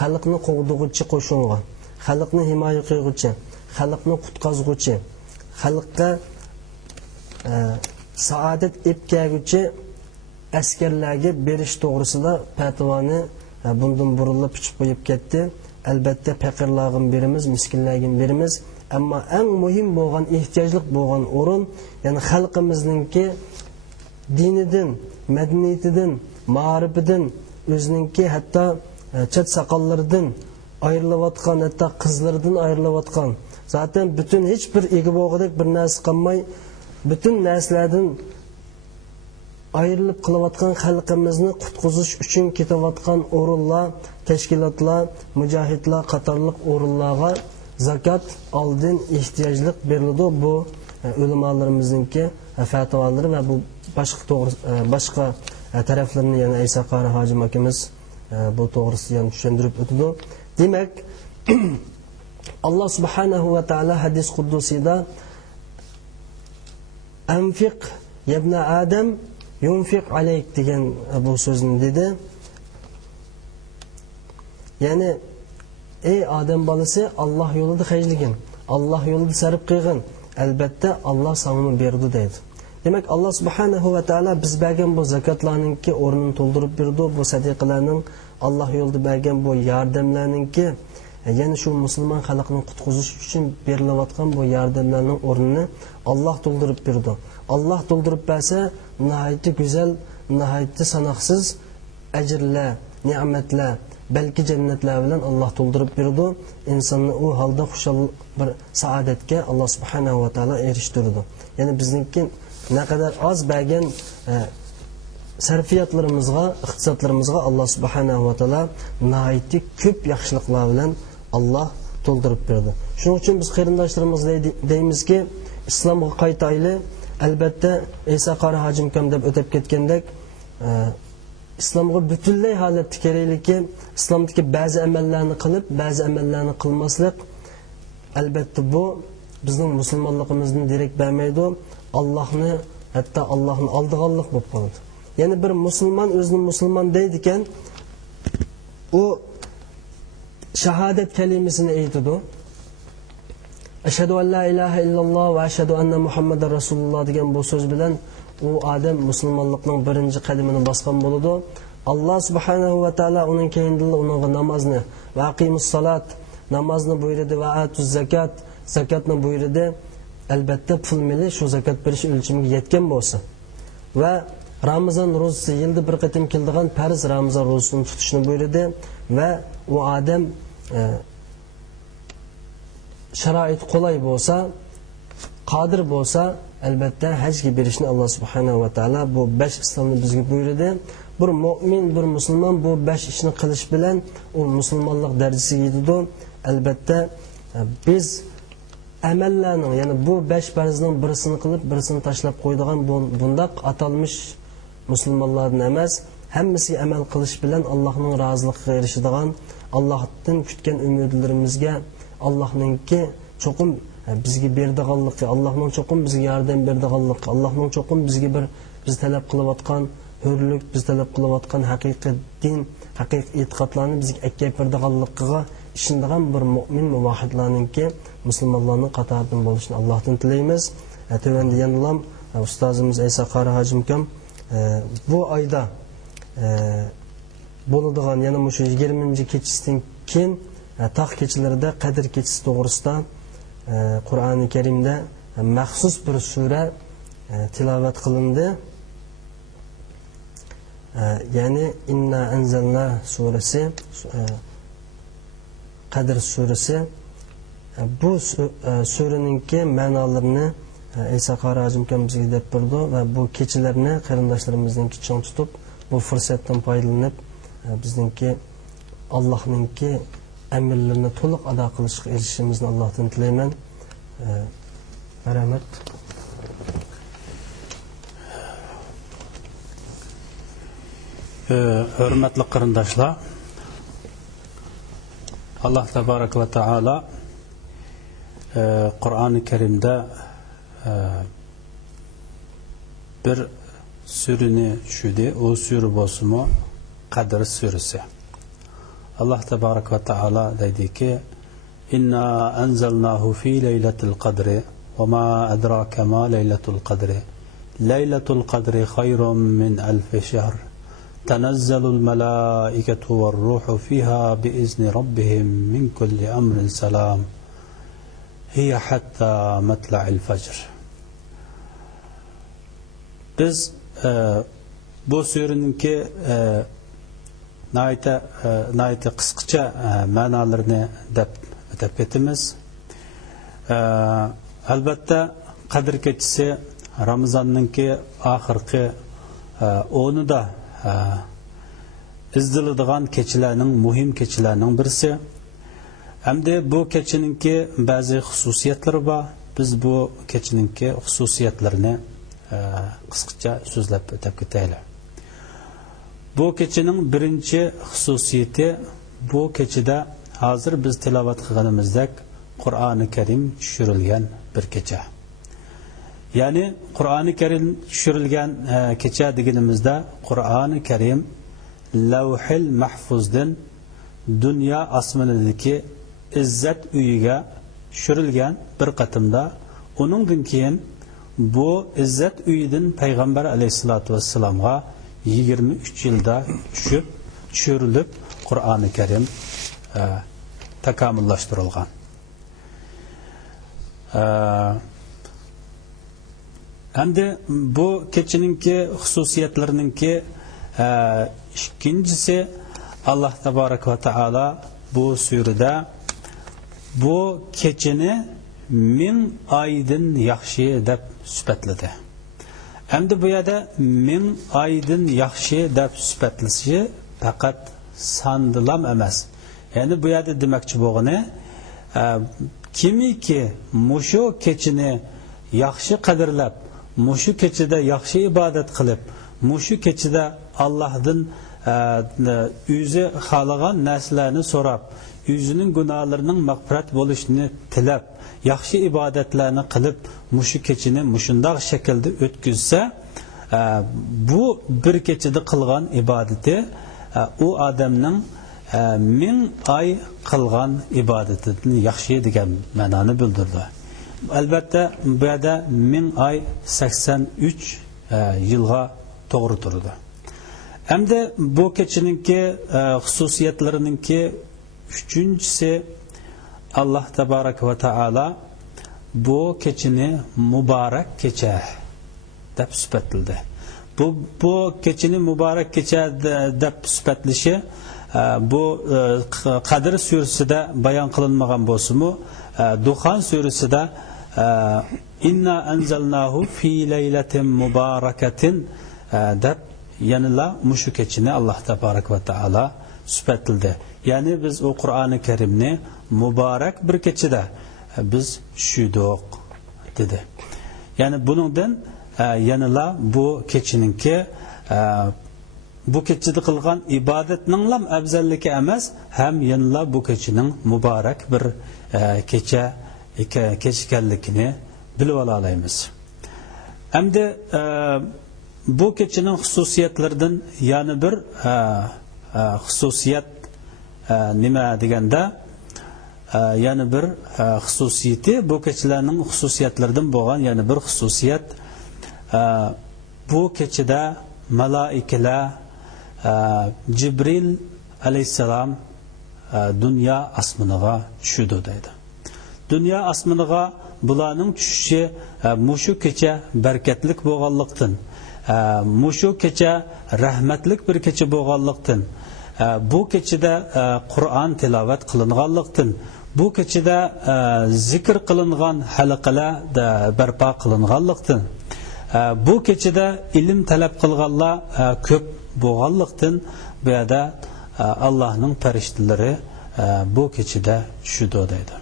xalqni qo'g'dug'uchi qo'shinga, xalqni himoya qilguvchi, xalqni qutqazguvchi, xalqqa saodat epkaguvchi askarlarga berish to'g'risida fatvoni bundan burilib pichib qo'yib ketdi. Albatta faqirlarga beramiz, miskinlarga beramiz, ammo eng muhim bo'lgan, ehtiyojli bo'lgan o'rin, ya'ni xalqimizningki dinidan, madaniyatidan, ma'rifidan, o'zininki hatto chat soqollaridan ayrilayotgan, hatto qizlardan ayrilayotgan, zaten bütün hech bir egi bo'g'idek bir narsa qolmay, bütün narsalardan ayrilib qilayotgan xalqimizni qutqizish uchun ketayotgan o'rinlar, tashkilotlar, mujohidlar qatorliq o'rinlarga zakat oldin ehtiyojli beriladi. Bu ulamolarimizningki fatvolari va bu boshqa taraflarni yana Aysa Qari hojim akamiz bu to'g'risida ham tushuntirib o'tdi. Demak, Alloh subhanahu va taolo hadis quddusida anfiq yabna adam yunfiq alayk degan bu so'zni dedi. Ya'ni ey odam bolasi, Alloh yo'lida xarjligin, Alloh yo'lida sarf qilgin, albatta Alloh sana berdi dedi. Demak, Alloh subhanahu va taolo biz bergan bu zakotlarningki o'rnini to'ldirib berdi. Bu sadiqalarning, Alloh yo'lida bergan bu yordamlarningki, ya'ni shu musulmon xalqni qutqizish uchun berilayotgan bu yordamlarning o'rnini Alloh to'ldirib berdi. Alloh to'ldirib bersa, nihoyatda go'zal, nihoyatda sanoqsiz ajrlar, ne'matlar, balki jannatlar bilan Alloh to'ldirib berdi. Insonni u holda xushal bir saodatga Alloh subhanahu va taolo erishtirdi. Ya'ni bizningki naqadar oz bergan sarfiyatlarimizga, iqtisodlarimizga Alloh subhanahu va taolo nihoyatda ko'p yaxshiliklar bilan Alloh to'ldirib berdi. Shuning uchun biz qarindoshlarimiz deymizki, islomga qaytayli. Albatta Aysa Qari hojim kam deb o'tib ketgandek, islomga butunlay holatda kerakligi, islomdagi ba'zi amallarni qilib, ba'zi amallarni qilmaslik, albatta bu bizning musulmonligimizni derak bermaydi. Allohni, hatto Allohni oldiganlik bo'lib qoladi. Ya'ni bir musulmon o'zini musulmon deydi ekan, u shahodat kalimasini aytadi. Ashhadu an la ilaha illalloh va ashhadu anna Muhammadar rasululloh degan bu so'z bilan u odam musulmonlikning birinchi qadamini bosgan bo'ladi. Alloh subhanahu va taolo uning keyindan unga namozni va aqimus salat, namozni buyurdi va atuz zakat, zakatni buyurdi. Albatta pul mili shu zakat berish o'lchamiga yetgan bo'lsa va Ramazon ro'zasi yilda bir qatim keladigan farz Ramazon ro'zasini tutishni buyurdi va u odam sharoit qulay bo'lsa, qodir bo'lsa, albatta hajga berishni Alloh subhanahu va taolo bu 5 islomni bizga buyurdi. Bir mu'min, bir musulmon bu 5 ishni qilish bilan u musulmonlik darajasiga yetadi. Albatta biz amallarning, ya'ni bu 5 farzning birisini qilib, birisini tashlab qo'ydigan bundaq atalmış musulmonlardan emas, hammasiga amal qilish bilan Allohning roziligiga erishadigan, Allohdan kutgan umidlarimizga Allohningki cho'qim bizga berdiganligi, Allohning cho'qim bizga yordam berdiganligi, Allohning cho'qim bizga bir biz talab qilayotgan hurlik, biz talab qilayotgan haqiqiy din, haqiqiy e'tiqodlarni bizga akkay berdiganligiga ishonadigan bir mu'min muvahhidlarningki musulmonlarning qatoridan bo'lishini Allohdan tilaymiz. Tövəndə yanılam ustozimiz Aysa Qari hojim kam bu oyda bo'ladigan yana shu 20-kechisidan keyin taq kechalarida Qadr kechasi to'g'risida Qur'oni Karimda maxsus bir sura tilovat qilindi. Ya'ni Inna anzalna surasi, Qadr surasi, bu suraningki ma'nolarini Aysa Qari hojim kam bizga deb berdi va bu kechalarni qarindoshlarimizning chong tutib, bu fursatdan foydalanib bizningki Allohningki amirlarni to'liq ado qilishga erishishimizni Allohdan tilayman. Rahmat. Hurmatli qarindoshlar, Alloh tabarak va taolo Qur'oni Karimda bir surani tushirdi. O sura bo'lsa Qadr surasi. Allah Tebarek ve Teala dedi ki İnna enzelnahu fi leyletil kadri ve ma edrake ma leyletul kadri leyletul kadri hayrun min elfi şehr tenezzelul melâiketu ve ruhu fiha biizni rabbihim min kulli emrin selam hiye hatta metla'il fecr. Biz bu sureninki nayte kısaca manalarını dep ketimiz. Elbette Kadir Keçisi Ramazan'ınki ahirki onu da izdiladigan keçilerinin muhim keçilerinin birisi. Hem de bu keçininki bazı hususiyetleri var. Biz bu keçininki hususiyetlerini kısaca sözlep ötep keteyli. Bu keçinin birinci hususiyeti bu keçide hazır biz tilavat kılganımızdek Kur'an-ı Kerim düşürülgen bir keçe. Yani Kur'an-ı Kerim düşürülgen keçe deginimizde Kur'an-ı Kerim Levh-il Mahfuz'dan dünya asmanındaki İzzet Üyüge düşürülgen bir katımda onundan keyin bu İzzet Üyüdün Peygamber Aleyhisselatü Vesselam'a 23 yılda düşürülüp Kur'an-ı Kerim takamüllaştırılgan. Hem de bu keçininki hususiyetlerininki ikincisi Allah Tebarek ve Teala bu surede bu keçini min aydın yaxşı dep süpetledi. Hem de bu yerde min aydın yaxşı dep süpetlisi fakat sandılam emez. Yani bu yerde demekçi boğunu kimi ki muşu keçini yaxşı kadirlep muşu keçide yaxşı ibadet kılıp muşu keçide Allah'ın yüzü halagan neslerini sorap yüzünün günahlarının mağfiret boluşunu tilep yaxşı ibadetlerini kılıp muşu keçini muşundaq şekilde ötküzse bu bir keçide kılgan ibadeti o adamның min ay kılgan ibadetini yaxşı degan ma'noni bildirdi. Elbette bu yerda min ay 83 yılga to'g'ri turdi. Hem de bu keçininki hususiyetlerininki üçüncüsü Allah Tebarek ve Teala bu keçini mübarek keçe dep süpetledi. Bu keçini mübarek keçe dep süpetlişi bu Kadir Suresi'de bayan kılınmagan bolsumu Duhan Suresi'de inna enzelnahu fi leyletin mübareketin dep yanıla muşu keçini Allah Tebarek ve Teala süpetledi. Yani biz o Kur'an-ı Kerim'ni mübarek bir keçide biz şüduk dedi. Yani bunundan yanıla bu keçininki bu keçide kılgan ibadetninlam afzalligi emas hem yanıla bu keçinin mübarek bir keçikenlikini bilip alayımız. Hem de bu keçinin hususiyetlerinden yani bir hususiyet nima deganda yani bir hususiyeti bu keçilerning hususiyetlerinden bo'lgan yani bir hususiyet bu keçide malaikeler Cibril aleyhisselam dünya asmaniga tushdi deydi. Dünya asmaniga bularning tushishi mushu kecha berkatlik bo'lganlikdan mushu kecha rahmatlik bir kecha bo'lganlikdan bu keçide Kur'an tilavet kılınganlıktın bu keçide zikr kılıngan halakalar da berpa kılınganlıktın bu keçide ilim talep kılganlar köp bo'lganlıktın bu yerda Allah'ın perişteleri bu keçide şudu deydi.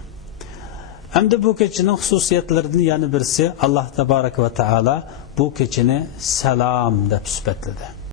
Hem de bu keçinin hususiyetlerinden yani birisi Allah Tebarek ve Teala bu keçini selam dep süpetledi.